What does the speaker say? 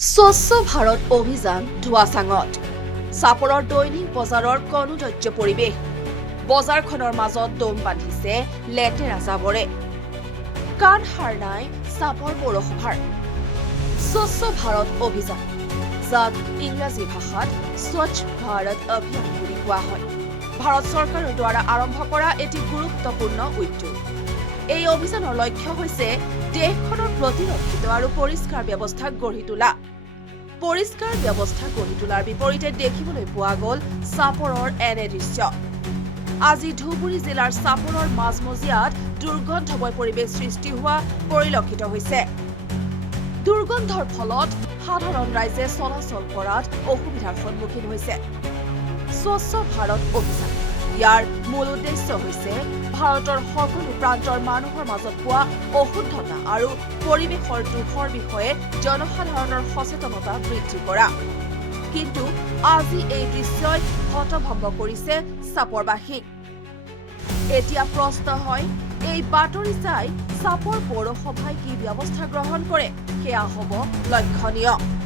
স্বচ্ছ ভাৰত অভিযান ধোৱাচাঙত চাপৰৰ দৈনিক বজাৰৰ কনুদৰ্য পৰিৱেশ বজাৰখনৰ মাজত দম বান্ধিছে লেতেৰা জাবৰে কাণ সাৰ নাই চাপৰ পৌৰসভাৰ স্বচ্ছ ভাৰত অভিযান যাক ইংৰাজী ভাষাত স্বচ্ছ ভাৰত অভিযান বুলি কোৱা হয় ভাৰত চৰকাৰৰ দ্বাৰা আৰম্ভ কৰা এটি গুৰুত্বপূৰ্ণ উদ্যোগ এই অভিযানৰ লক্ষ্য হৈছে দেশখনৰ প্ৰতিৰক্ষিত আৰু পৰিষ্কাৰ ব্যৱস্থা গঢ়ি তোলা পৰিষ্কাৰ ব্যৱস্থা গঢ়ি তোলাৰ বিপৰীতে দেখিবলৈ পোৱা গ'ল চাপৰৰ এনে দৃশ্য আজি ধুবুৰী জিলাৰ চাপৰৰ মাজমজিয়াত দুৰ্গন্ধময় পৰিৱেশ সৃষ্টি হোৱা পৰিলক্ষিত হৈছে দুৰ্গন্ধৰ ফলত সাধাৰণ ৰাইজে চলাচল কৰাত অসুবিধাৰ সন্মুখীন হৈছে স্বচ্ছ ভাৰত অভিযান ইয়াৰ মূল উদ্দেশ্য হৈছে ভাৰতৰ সকলো প্ৰান্তৰ মানুহৰ মাজত পোৱা অশুদ্ধতা আৰু পৰিৱেশৰ দোষৰ বিষয়ে জনসাধাৰণৰ সচেতনতা বৃদ্ধি কৰা কিন্তু আজি এই দৃশ্যই হতভম্ব কৰিছে চাপৰবাসীক এতিয়া প্ৰশ্ন হয় এই বাতৰি চাই চাপৰ পৌৰসভাই কি ব্যৱস্থা গ্ৰহণ কৰে সেয়া হ'ব লক্ষণীয়